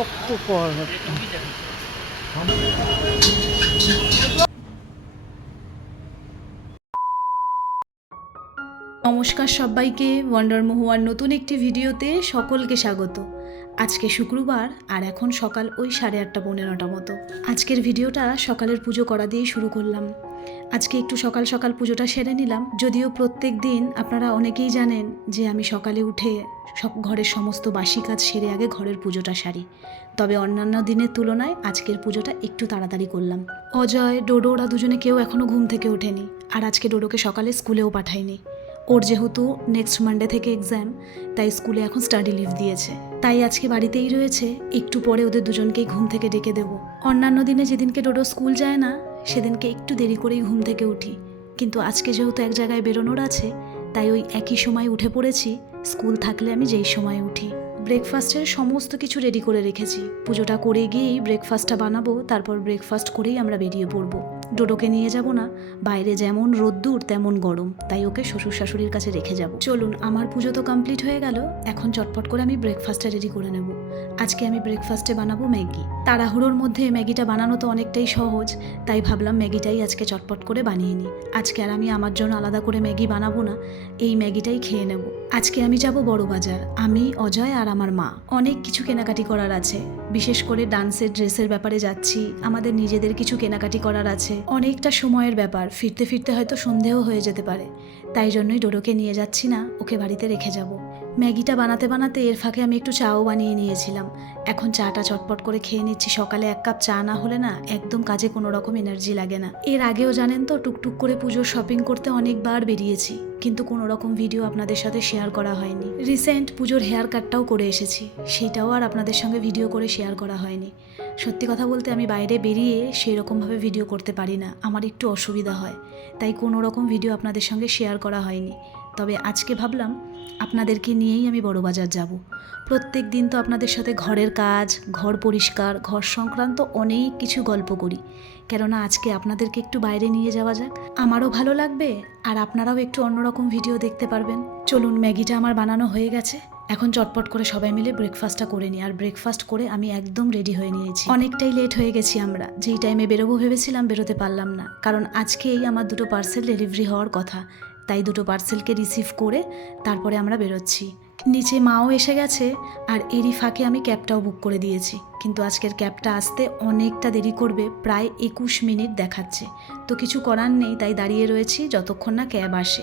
রক্তকর নমস্কার সবাইকে ওয়ান্ডার মহুয়ার নতুন একটি ভিডিওতে সকলকে স্বাগত। আজকে শুক্রবার, আর এখন সকাল ওই সাড়ে আটটা পনেরোটা মতো। আজকের ভিডিওটা সকালের পুজো করা দিয়েই শুরু করলাম। আজকে একটু সকাল সকাল পুজোটা সেরে নিলাম। যদিও প্রত্যেক দিন আপনারা অনেকেই জানেন যে আমি সকালে উঠে সব ঘরের সমস্ত বাসি কাজ সেরে আগে ঘরের পুজোটা সারি। তবে অন্যান্য দিনের তুলনায় আজকের পুজোটা একটু তাড়াতাড়ি করলাম। অজয় ডোডো ওরা দুজনে কেউ এখনও ঘুম থেকে ওঠেনি। আর আজকে ডোডোকে সকালে স্কুলেও পাঠাইনি। ওর যেহেতু নেক্সট মানডে থেকে এক্সাম তাই স্কুলে এখন স্টাডি লিভ দিয়েছে। তাই আজকে বাড়িতেই রয়েছে, একটু পরে ওদের দুজনকেই ঘুম থেকে ডেকে দেবো। অন্যান্য দিনে যেদিনকে ডোডো স্কুল যায় না, সেদিনকে একটু দেরি করেই ঘুম থেকে উঠি। কিন্তু আজকে যেহেতু এক জায়গায় বেরোনোর আছে, তাই ওই একই সময় উঠে পড়েছি স্কুল থাকলে আমি যেই সময় উঠি। ব্রেকফাস্টের সমস্ত কিছু রেডি করে রেখেছি। পুজোটা করে গিয়েই ব্রেকফাস্টটা বানাবো, তারপর ব্রেকফাস্ট করেই আমরা বেরিয়ে পড়ব। ডোডোকে নিয়ে যাব না। বাইরে যেমন রোদ্দুর, তেমন গরম। তাই ওকে শ্বশুর শাশুড়ির কাছে রেখে যাব। চলুন, আমার পুজো তো কমপ্লিট হয়ে গেল। এখন চটপট করে আমি ব্রেকফাস্টটা রেডি করে নেব। আজকে আমি ব্রেকফাস্টে বানাবো ম্যাগি। তাড়াহুড়োর মধ্যে ম্যাগিটা বানানো তো অনেকটাই সহজ। তাই ভাবলাম ম্যাগিটাই আজকে চটপট করে বানিয়ে নিই। আজকে আর আমি আমার জন্য আলাদা করে ম্যাগি বানাবো না। এই ম্যাগিটাই খেয়ে নেব। আজকে আমি যাব বড় বাজার। আমি, অজয় আর আমার মা। অনেক কিছু কেনাকাটি করার আছে। বিশেষ করে ডান্সের, ড্রেসের ব্যাপারে যাচ্ছি। আমাদের নিজেদের কিছু কেনাকাটি করার আছে। অনেকটা সময়ের ব্যাপার, ফিরতে ফিরতে হয়তো সন্ধেও হয়ে যেতে পারে। তাই জন্যই ডোডোকে নিয়ে যাচ্ছি না, ওকে বাড়িতে রেখে যাব। ম্যাগিটা বানাতে বানাতে এর ফাঁকে আমি একটু চাও বানিয়ে নিয়েছিলাম। এখন চাটা চটপট করে খেয়ে নিচ্ছি, সকালে এক কাপ চা না হলে না একদম কাজে কোনো রকম এনার্জি লাগে না। এর আগেও জানেন তো, টুকটুক করে পুজোর শপিং করতে অনেকবার বেরিয়েছি, কিন্তু কোনো রকম ভিডিও আপনাদের সাথে শেয়ার করা হয়নি। রিসেন্ট পুজোর হেয়ার কাটটাও করে এসেছি সেইটাও আর আপনাদের সঙ্গে ভিডিও করে শেয়ার করা হয়নি। সত্যি কথা বলতে আমি বাইরে বেরিয়ে সেই রকমভাবে ভিডিও করতে পারি না। আমার একটু অসুবিধা হয়। তাই কোনো রকম ভিডিও আপনাদের সঙ্গে শেয়ার করা হয়নি। তবে আজকে ভাবলাম, আপনাদেরকে নিয়েই আমি বড়বাজার যাব। প্রত্যেক দিন তো আপনাদের সাথে ঘরের কাজ, ঘর পরিষ্কার, ঘর সংক্রান্ত অনেক কিছু গল্প করি। কেননা আজকে আপনাদেরকে একটু বাইরে নিয়ে যাওয়া যাক। আমারও ভালো লাগবে, আর আপনারাও একটু অন্যরকম ভিডিও দেখতে পারবেন। চলুন ম্যাগিটা আমার বানানো হয়ে গেছে। এখন চটপট করে সবাই মিলে ব্রেকফাস্টটা করে নিই। আর ব্রেকফাস্ট করে আমি একদম রেডি হয়ে নিয়েছি। অনেকটাই লেট হয়ে গেছি আমরা। যেই টাইমে বেরোবো ভেবেছিলাম, বেরোতে পারলাম না। কারণ আজকেই আমার দুটো পার্সেল ডেলিভারি হওয়ার কথা। তাই দুটো পার্সেলকে রিসিভ করে তারপরে আমরা বেরোচ্ছি। নিচে মাও এসে গেছে আর এরই ফাঁকে আমি ক্যাবটাও বুক করে দিয়েছি। কিন্তু আজকের ক্যাবটা আসতে অনেকটা দেরি করবে, প্রায় একুশ মিনিট দেখাচ্ছে। তো কিছু করার নেই, তাই দাঁড়িয়ে রয়েছি যতক্ষণ না ক্যাব আসে।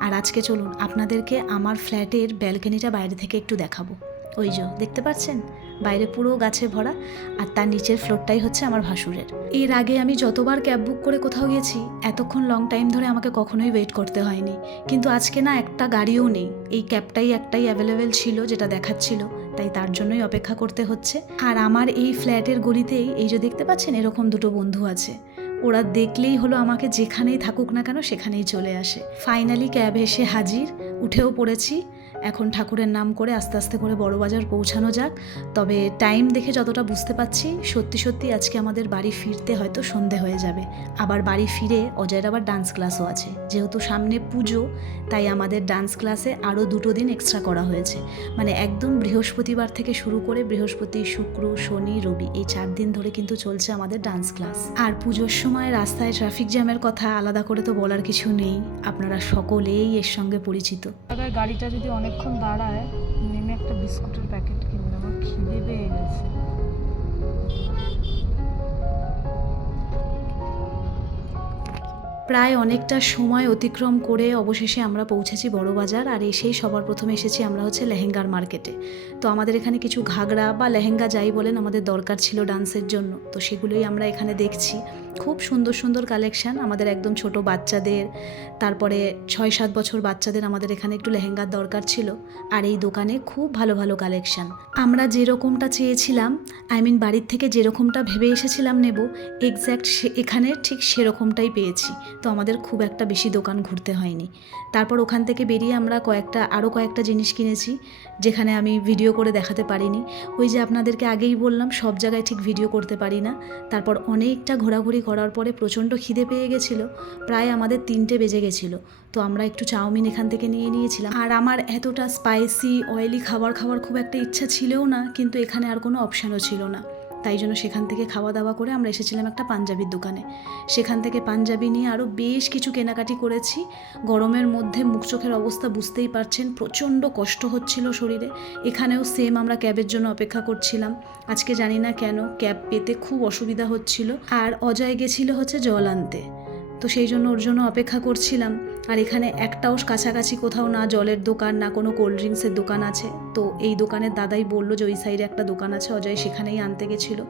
আর আজকে চলুন, আপনাদেরকে আমার ফ্ল্যাটের ব্যালকানিটা বাইরে থেকে একটু দেখাবো। ওই যে, দেখতে পাচ্ছেন? বাইরে পুরো গাছে ভরা, আর তার নিচের ফ্লোরটাই হচ্ছে আমার ভাসুরের। এর আগে আমি যতবার ক্যাব বুক করে কোথাও গেছি, এতক্ষণ লং টাইম ধরে আমাকে কখনোই ওয়েট করতে হয়নি। কিন্তু আজকে না একটা গাড়িও নেই। এই ক্যাবটাই একটাই অ্যাভেলেবেল ছিল, যেটা দেখাচ্ছিল। তাই তার জন্যই অপেক্ষা করতে হচ্ছে। আর আমার এই ফ্ল্যাটের গলিতেই, এই যে দেখতে পাচ্ছেন, এরকম দুটো বন্ধু আছে। ওরা দেখলেই হলো আমাকে যেখানেই থাকুক না কেন, সেখানেই চলে আসে। ফাইনালি ক্যাব এসে হাজির, উঠেও পড়েছি। এখন ঠাকুরের নাম করে আস্তে আস্তে করে বড়বাজার পৌঁছানো যাক। তবে টাইম দেখে যতটা বুঝতে পারছি, সত্যি সত্যি আজকে আমাদের বাড়ি ফিরতে হয়তো সন্ধে হয়ে যাবে। আবার বাড়ি ফিরে অজয়ের আবার ডান্স ক্লাসও আছে। যেহেতু সামনে পুজো, তাই আমাদের ডান্স ক্লাসে আরও দুটো দিন এক্সট্রা করা হয়েছে। মানে একদম বৃহস্পতিবার থেকে শুরু করে বৃহস্পতি, শুক্র, শনি, রবি এই চার দিন ধরে কিন্তু চলছে আমাদের ডান্স ক্লাস আর পুজোর সময় রাস্তায় ট্রাফিক জ্যামের কথা আলাদা করে তো বলার কিছু নেই। আপনারা সকলেই এর সঙ্গে পরিচিত। গাড়িটা যদি অনেকক্ষণ দাঁড়ায়, নেমে একটা বিস্কুটের প্যাকেট কিনবে আমার খিদে পেয়ে গেছে। প্রায় অনেকটা সময় অতিক্রম করে অবশেষে আমরা পৌঁছেছি বড়বাজার, আর এসেই সবার প্রথমে এসেছি আমরা হচ্ছে লেহেঙ্গার মার্কেটে। তো আমাদের এখানে কিছু ঘাগরা বা লেহেঙ্গা যাই বলেন আমাদের দরকার ছিল ডান্সের জন্য, তো সেগুলোই আমরা এখানে দেখছি। খুব সুন্দর সুন্দর কালেকশান আমাদের একদম ছোট বাচ্চাদের, তারপরে ছয় সাত বছর বাচ্চাদের আমাদের এখানে একটু লেহেঙ্গার দরকার ছিল, আর এই দোকানে খুব ভালো ভালো কালেকশান আমরা যেরকমটা চেয়েছিলাম আই মিন বাড়ির থেকে যেরকমটা ভেবে এসেছিলাম নেব এক্স্যাক্ট এখানে ঠিক সেরকমটাই পেয়েছি, তো আমাদের খুব একটা বেশি দোকান ঘুরতে হয়নি। তারপর ওখান থেকে বেরিয়ে আমরা কয়েকটা আরও কয়েকটা জিনিস কিনেছি, যেখানে আমি ভিডিও করে দেখাতে পারিনি। ওই যে আপনাদেরকে আগেই বললাম, সব জায়গায় ঠিক ভিডিও করতে পারি না, তারপর অনেকটা ঘোরাঘুরি করার পরে প্রচণ্ড খিদে পেয়ে গেছিল। প্রায় আমাদের তিনটে বেজে গেছিল। তো আমরা একটু চাউমিন এখান থেকে নিয়ে নিয়েছিলাম। আর আমার এতটা স্পাইসি অয়েলি খাবার খাওয়ার খুব একটা ইচ্ছা ছিলও না, কিন্তু এখানে আর কোনো অপশানও ছিল না। তাই জন্য সেখান থেকে খাওয়া দাওয়া করে আমরা এসেছিলাম একটা পাঞ্জাবির দোকানে। সেখান থেকে পাঞ্জাবি নিয়ে আরও বেশ কিছু কেনাকাটি করেছি। গরমের মধ্যে মুখ চোখের অবস্থা বুঝতেই পারছেন, প্রচণ্ড কষ্ট হচ্ছিল শরীরে। এখানেও সেম আমরা ক্যাবের জন্য অপেক্ষা করছিলাম। আজকে জানি না কেন, ক্যাব পেতে খুব অসুবিধা হচ্ছিল। আর অজয় গেছিল হচ্ছে জল আনতে। তো সেই জন্য ওর জন্য অপেক্ষা করছিলাম। আর এখানে একটাও কাছাকাছি কোথাও না জলের দোকান, না কোনো কোল্ড ড্রিঙ্কসের দোকান আছে। তো এই দোকানের দাদাই বলল যে ওই সাইডে একটা দোকান আছে, অজয় সেখানেই আনতে গেছিল।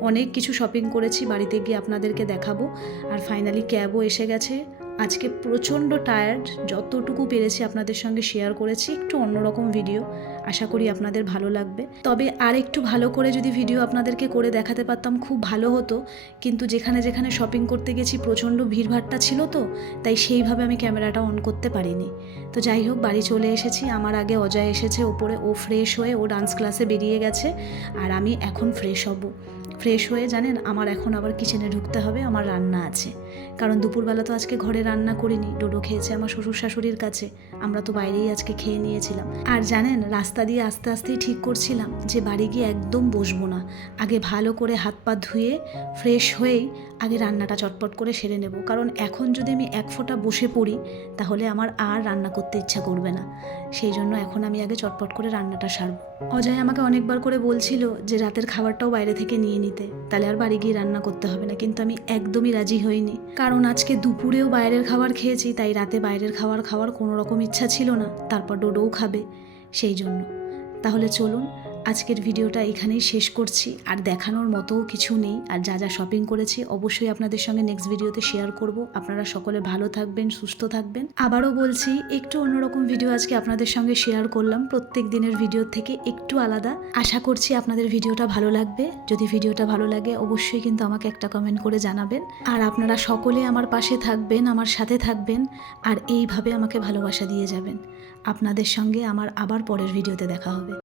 অনেক কিছু শপিং করেছি, বাড়িতে গিয়ে আপনাদেরকে দেখাবো। আর ফাইনালি ক্যাবও এসে গেছে। আজকে প্রচণ্ড টায়ার্ড যতটুকু পেরেছি আপনাদের সঙ্গে শেয়ার করেছি, একটু অন্যরকম ভিডিও আশা করি আপনাদের ভালো লাগবে। তবে আর একটু ভালো করে যদি ভিডিও আপনাদেরকে করে দেখাতে পারতাম, খুব ভালো হতো। কিন্তু যেখানে যেখানে শপিং করতে গেছি, প্রচণ্ড ভিড়ভাট্টা ছিল তো, তাই সেইভাবে আমি ক্যামেরাটা অন করতে পারিনি। তো যাই হোক, বাড়ি চলে এসেছি। আমার আগে অজয় এসেছে, ওপরে ও ফ্রেশ হয়ে ও ডান্স ক্লাসে বেরিয়ে গেছে, আর আমি এখন ফ্রেশ হব। ফ্রেশ হয়ে জানেন, আমার এখন আবার কিচেনে ঢুকতে হবে, আমার রান্না আছে। কারণ দুপুরবেলা তো আজকে ঘরে রান্না করিনি, ডোডো খেয়েছে আমার শ্বশুর শাশুড়ির কাছে। আমরা তো বাইরেই আজকে খেয়ে নিয়েছিলাম। আর জানেন, রাস্তা দিয়ে আস্তে আস্তেই ঠিক করছিলাম যে বাড়ি গিয়ে একদম বসবো না। আগে ভালো করে হাত পা ধুয়ে, ফ্রেশ হয়েই আগে রান্নাটা চটপট করে সেরে নেব। কারণ এখন যদি আমি এক ফোঁটা বসে পড়ি, তাহলে আমার আর রান্না করতে ইচ্ছা করবে না। সেই জন্য এখন আমি আগে চটপট করে রান্নাটা সারব। অজয় আমাকে অনেকবার করে বলছিল যে রাতের খাবারটাও বাইরে থেকে নিয়ে নিতে। তাহলে আর বাড়ি গিয়ে রান্না করতে হবে না। কিন্তু আমি একদমই রাজি হইনি। কারণ আজকে দুপুরেও বাইরের খাবার খেয়েছি, তাই রাতে বাইরের খাবার খাওয়ার কোনো রকম ইচ্ছা ছিল না তারপর ডোডোও খাবে সেই জন্য। তাহলে চলুন আজকের ভিডিওটা এখানেই শেষ করছি। আর দেখানোর মতোও কিছু নেই। আর যা যা শপিং করেছি, অবশ্যই আপনাদের সঙ্গে নেক্সট ভিডিওতে শেয়ার করব। আপনারা সকলে ভালো থাকবেন, সুস্থ থাকবেন। আবারও বলছি, একটু অন্যরকম ভিডিও আজকে আপনাদের সঙ্গে শেয়ার করলাম। প্রত্যেক দিনের ভিডিও থেকে একটু আলাদা। আশা করছি আপনাদের ভিডিওটা ভালো লাগবে। যদি ভিডিওটা ভালো লাগে, অবশ্যই কিন্তু আমাকে একটা কমেন্ট করে জানাবেন। আর আপনারা সকলে আমার পাশে থাকবেন, আমার সাথে থাকবেন। আর এইভাবে আমাকে ভালোবাসা দিয়ে যাবেন। আপনাদের সঙ্গে আমার আবার পরের ভিডিওতে দেখা হবে।